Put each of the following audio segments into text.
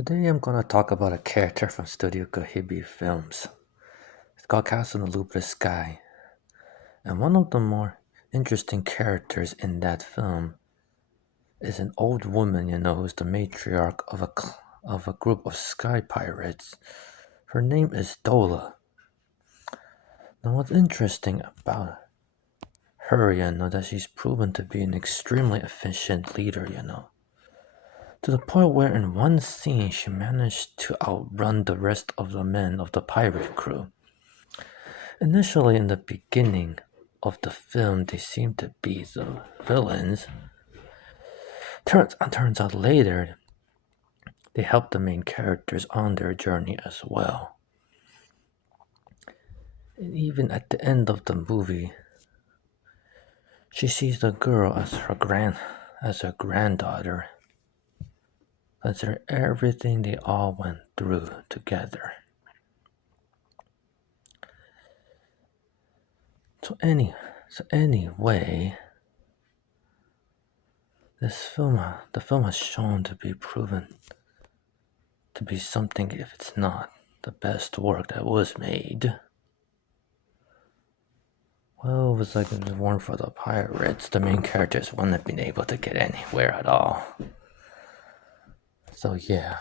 Today I'm gonna talk about a character from Studio Ghibli films. It's called Castle in the Lupus Sky, and one of the more interesting characters in that film is an old woman, who's the matriarch of a group of sky pirates. Her name is Dola. Now, what's interesting about her, that she's proven to be an extremely efficient leader, to the point where in one scene she managed to outrun the rest of the men of the pirate crew. Initially, in the beginning of the film, they seem to be the villains. Turns out later, they help the main characters on their journey as well. And even at the end of the movie, she sees the girl as her granddaughter. Consider everything they all went through together. So anyway, the film has shown to be proven to be something if it's not the best work that was made. Well, it was like if it weren't for the pirates, the main characters wouldn't have been able to get anywhere at all. So yeah.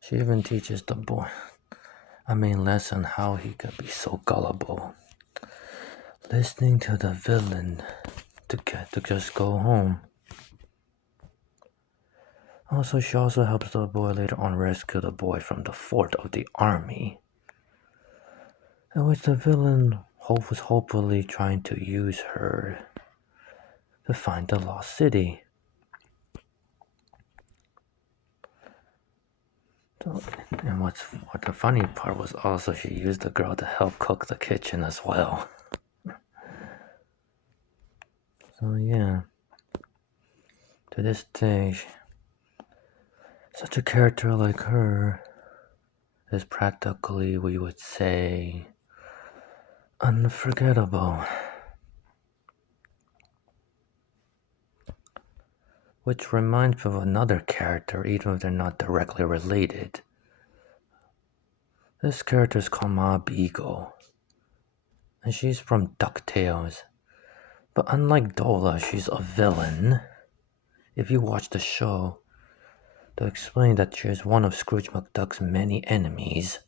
She even teaches the boy a main lesson how he could be so gullible. Listening to the villain to just go home. Also, she also helps the boy later on rescue the boy from the fort of the army, in which the villain was hopefully trying to use her to find the lost city. So, and what the funny part was also she used the girl to help cook the kitchen as well. So yeah, to this day, such a character like her is practically, we would say, unforgettable. Which reminds me of another character, even if they're not directly related. This character is called Ma Beagle, and she's from DuckTales. But unlike Dola, she's a villain. If you watch the show, they'll explain that she is one of Scrooge McDuck's many enemies.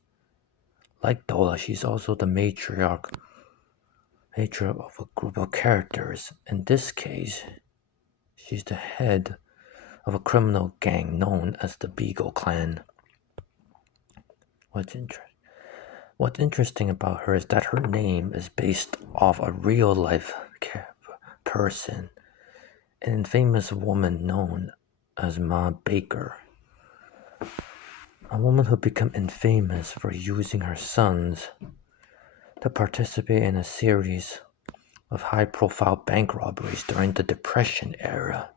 Like Dola, she's also the matriarch of a group of characters. In this case, she's the head of a criminal gang known as the Beagle Clan. What's interesting about her is that her name is based off a real life person, an famous woman known as Ma Baker. A woman who became infamous for using her sons to participate in a series of high profile bank robberies during the Depression era.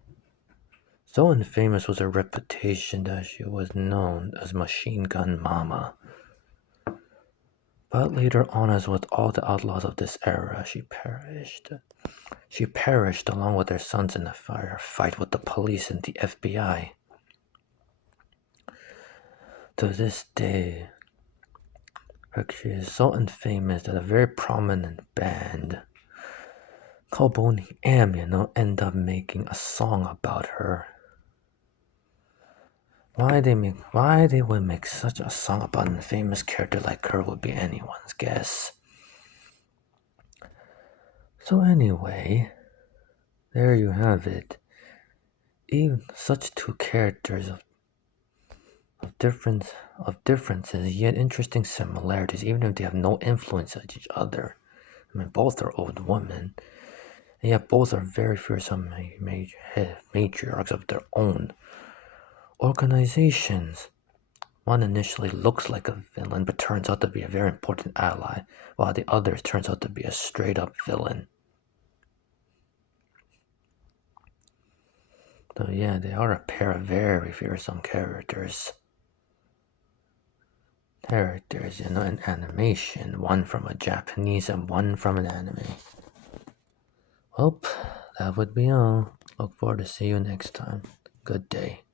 So infamous was her reputation that she was known as Machine Gun Mama. But later on, as with all the outlaws of this era, she perished. She perished along with her sons in a firefight with the police and the FBI. To this day, she is so infamous that a very prominent band called Boney M, end up making a song about her. Why they would make such a song about an famous character like her would be anyone's guess. So anyway, there you have it. Even such two characters of differences, yet interesting similarities, even if they have no influence on each other. I mean, both are old women, and yet both are very fearsome matriarchs of their own organizations. One initially looks like a villain, but turns out to be a very important ally, while the other turns out to be a straight up villain. So yeah, they are a pair of very fearsome characters. In animation, one from a Japanese and one from an anime. Well, that would be all. Look forward to see you next time. Good day.